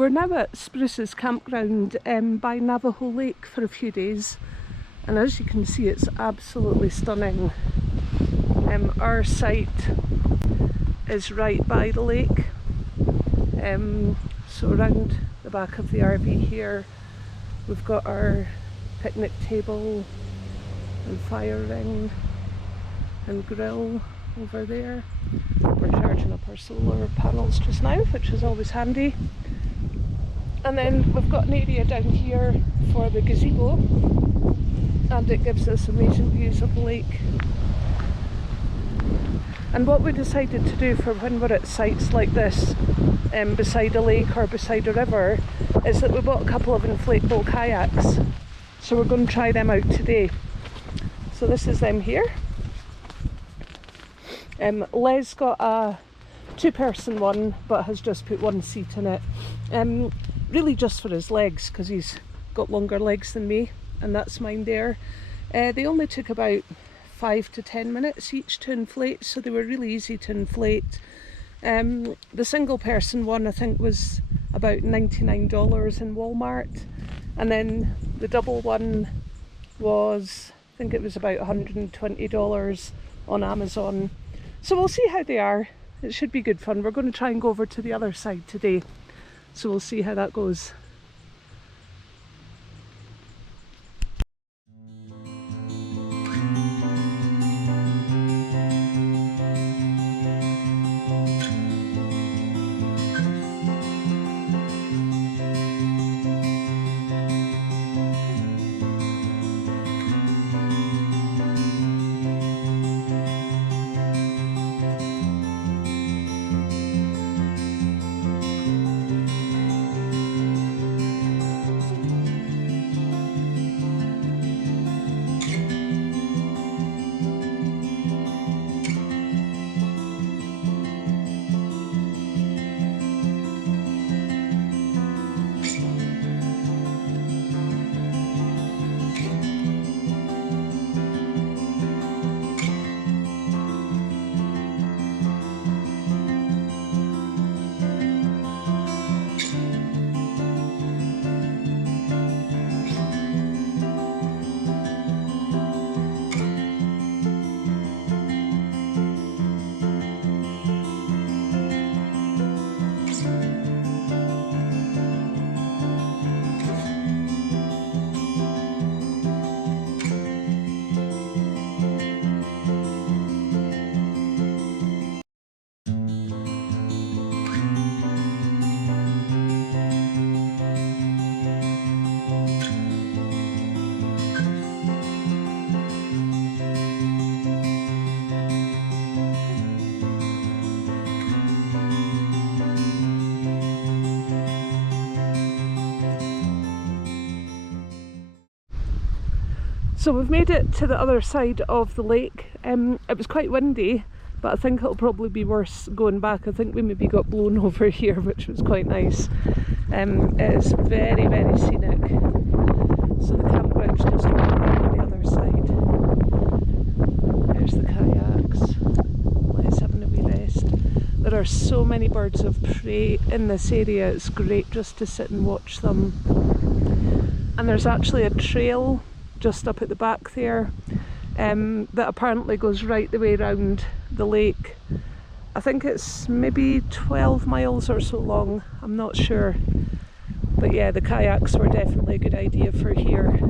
We're now at Spruces Campground by Navajo Lake for a few days, and as you can see it's absolutely stunning. Our site is right by the lake, so around the back of the RV here we've got our picnic table and fire ring and grill over there. We're charging up our solar panels just now, which is always handy. And then we've got an area down here for the gazebo, and it gives us amazing views of the lake. And what we decided to do for when we're at sites like this, beside a lake or beside a river, is that we bought a couple of inflatable kayaks. So we're going to try them out today. So this is them here. Les got a two-person one, but has just put one seat in it. Really just for his legs, because he's got longer legs than me, and that's mine there. They only took about 5 to 10 minutes each to inflate, so they were really easy to inflate. The single person one I think was about $99 in Walmart, and then the double one was, I think it was about $120 on Amazon. So we'll see how they are. It should be good fun. We're going to try and go over to the other side today, so we'll see how that goes. So we've made it to the other side of the lake. It was quite windy, but I think it'll probably be worse going back. I think we maybe got blown over here, which was quite nice. It is very, very scenic. So the campground's just over there on the other side. There's the kayaks. Let's have a wee rest. There are so many birds of prey in this area, it's great just to sit and watch them. And there's actually a trail just up at the back there that apparently goes right the way around the lake. I think it's maybe 12 miles or so long, I'm not sure. But yeah, the kayaks were definitely a good idea for here.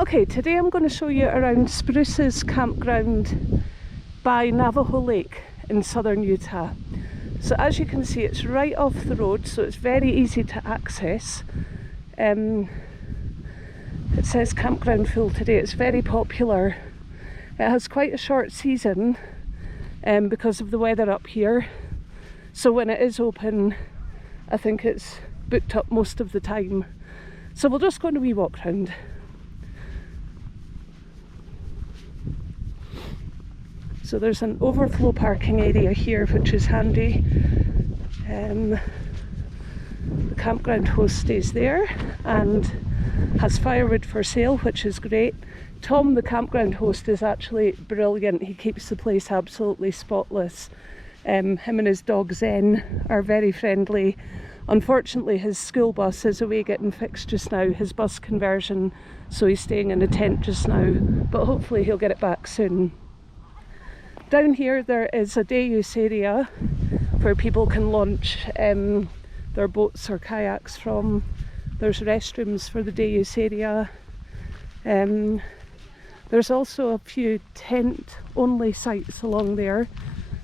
Okay, today I'm going to show you around Spruces Campground by Navajo Lake in southern Utah. So as you can see, it's right off the road, so it's very easy to access. It says campground full today. It's very popular. It has quite a short season because of the weather up here. So when it is open, I think it's booked up most of the time. So we'll just go on a wee walk round. So there's an overflow parking area here, which is handy. The campground host stays there and has firewood for sale, which is great. Tom, the campground host, is actually brilliant. He keeps the place absolutely spotless. Him and his dog Zen are very friendly. Unfortunately, his school bus is away getting fixed just now, his bus conversion, so he's staying in a tent just now, but hopefully he'll get it back soon. Down here there is a day use area where people can launch their boats or kayaks from. There's restrooms for the day use area. There's also a few tent only sites along there.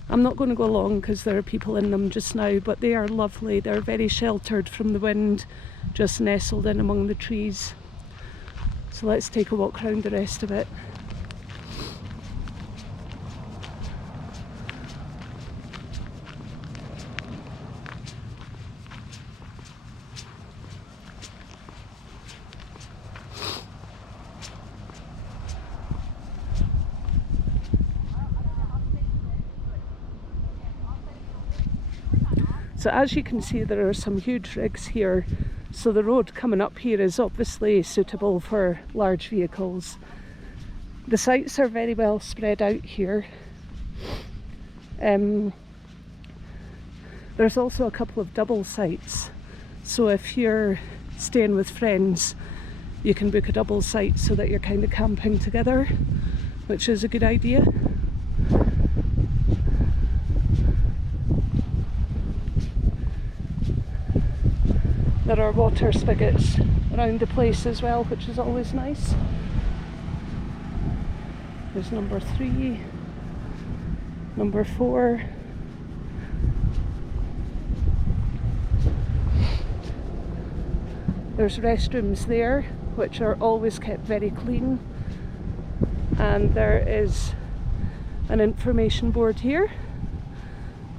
I'm not going to go along because there are people in them just now, but they are lovely. They're very sheltered from the wind, just nestled in among the trees. So let's take a walk around the rest of it. So as you can see, there are some huge rigs here, so the road coming up here is obviously suitable for large vehicles. The sites are very well spread out here. There's also a couple of double sites, so if you're staying with friends, you can book a double site so that you're kind of camping together, which is a good idea. There are water spigots around the place as well, which is always nice. There's number 3, number 4. There's restrooms there, which are always kept very clean. And there is an information board here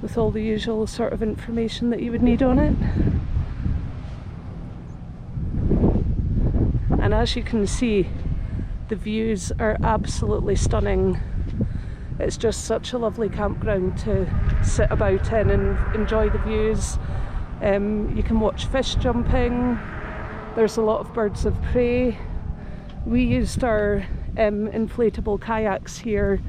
with all the usual sort of information that you would need on it. And as you can see, the views are absolutely stunning. It's just such a lovely campground to sit about in and enjoy the views. You can watch fish jumping. There's a lot of birds of prey. We used our inflatable kayaks here,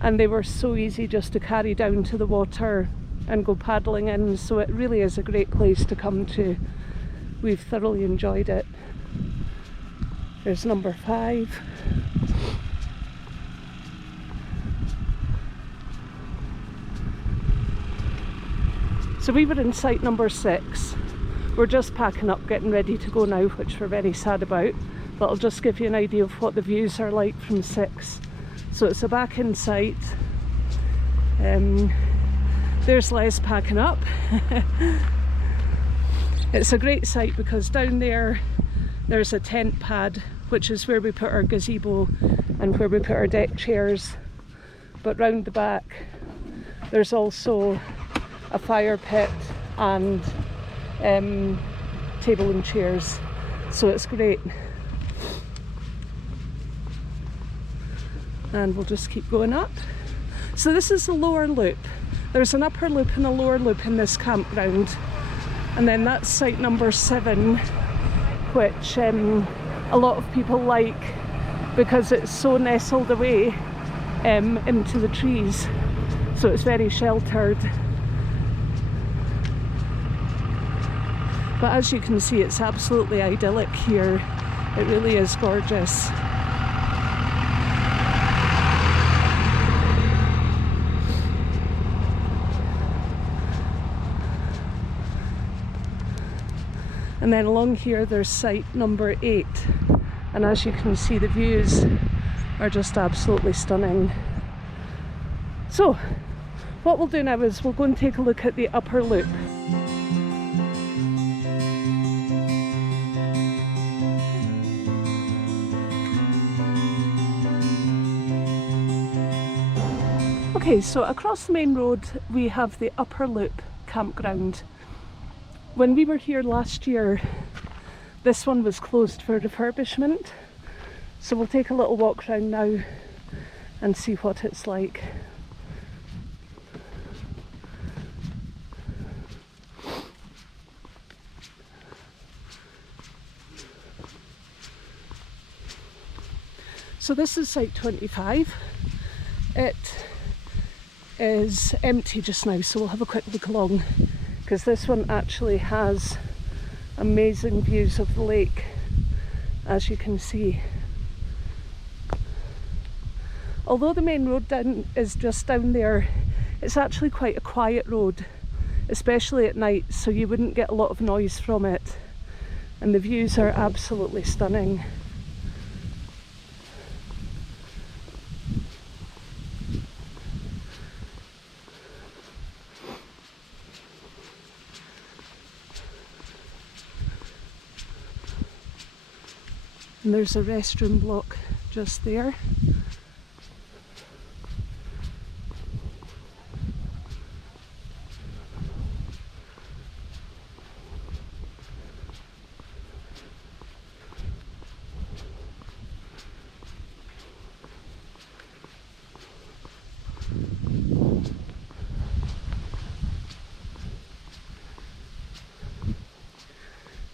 and they were so easy just to carry down to the water and go paddling in, so it really is a great place to come to. We've thoroughly enjoyed it. There's number 5. So we were in site number 6. We're just packing up, getting ready to go now, which we're very sad about, but I'll just give you an idea of what the views are like from 6. So it's a back-in site. There's Les packing up. It's a great site because down there's a tent pad, which is where we put our gazebo and where we put our deck chairs. But round the back, there's also a fire pit and table and chairs, so it's great. And we'll just keep going up. So this is the lower loop. There's an upper loop and a lower loop in this campground, and then that's site number 7, which a lot of people like because it's so nestled away into the trees, so it's very sheltered. But as you can see, it's absolutely idyllic here. It really is gorgeous. And then along here there's site number 8, and as you can see, the views are just absolutely stunning. So what we'll do now is we'll go and take a look at the upper loop. Okay, so across the main road we have the upper loop campground. When we were here last year, this one was closed for refurbishment, so we'll take a little walk around now and see what it's like. So this is site 25. It is empty just now, so we'll have a quick look along, because this one actually has amazing views of the lake, as you can see. Although the main road is just down there, it's actually quite a quiet road, especially at night, so you wouldn't get a lot of noise from it, and the views are absolutely stunning. And there's a restroom block just there.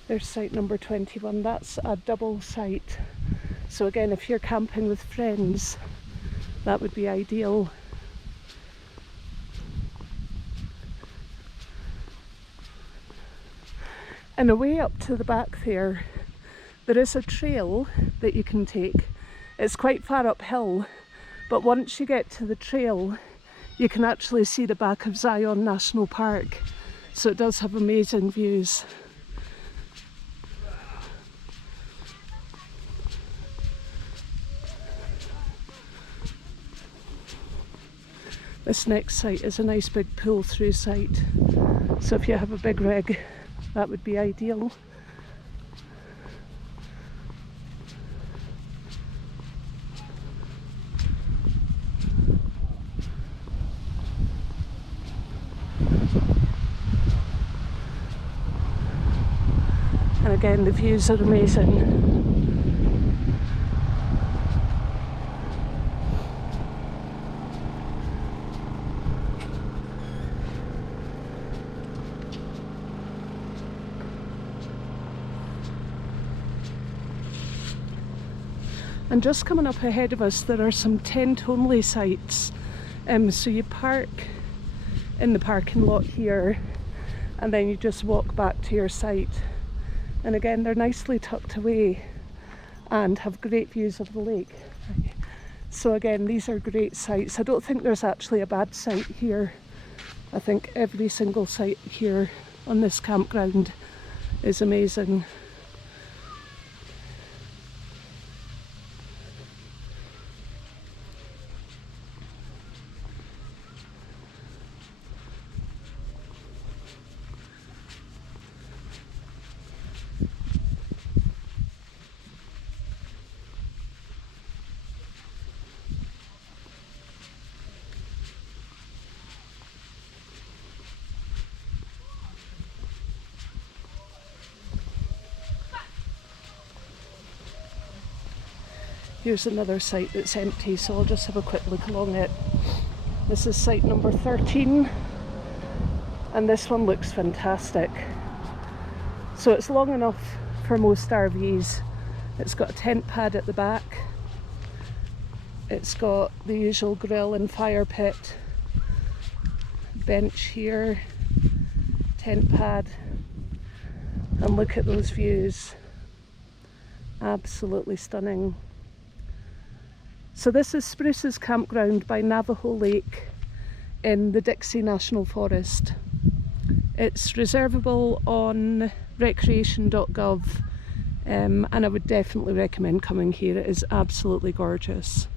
There's site number 21, that's a double site. So again, if you're camping with friends, that would be ideal. And away up to the back there is a trail that you can take. It's quite far uphill, but once you get to the trail, you can actually see the back of Zion National Park. So it does have amazing views. This next site is a nice big pull-through site, so if you have a big rig, that would be ideal. And again, the views are amazing. And just coming up ahead of us, there are some tent-only sites. So you park in the parking lot here, and then you just walk back to your site. And again, they're nicely tucked away and have great views of the lake. So again, these are great sites. I don't think there's actually a bad site here. I think every single site here on this campground is amazing. Here's another site that's empty, so I'll just have a quick look along it. This is site number 13, and this one looks fantastic. So it's long enough for most RVs. It's got a tent pad at the back. It's got the usual grill and fire pit, bench here, tent pad, and look at those views. Absolutely stunning. So this is Spruces Campground by Navajo Lake in the Dixie National Forest. It's reservable on recreation.gov and I would definitely recommend coming here. It is absolutely gorgeous.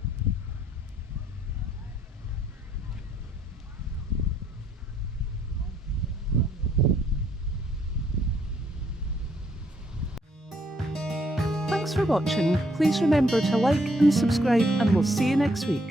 Thanks for watching. Please remember to like and subscribe, and we'll see you next week.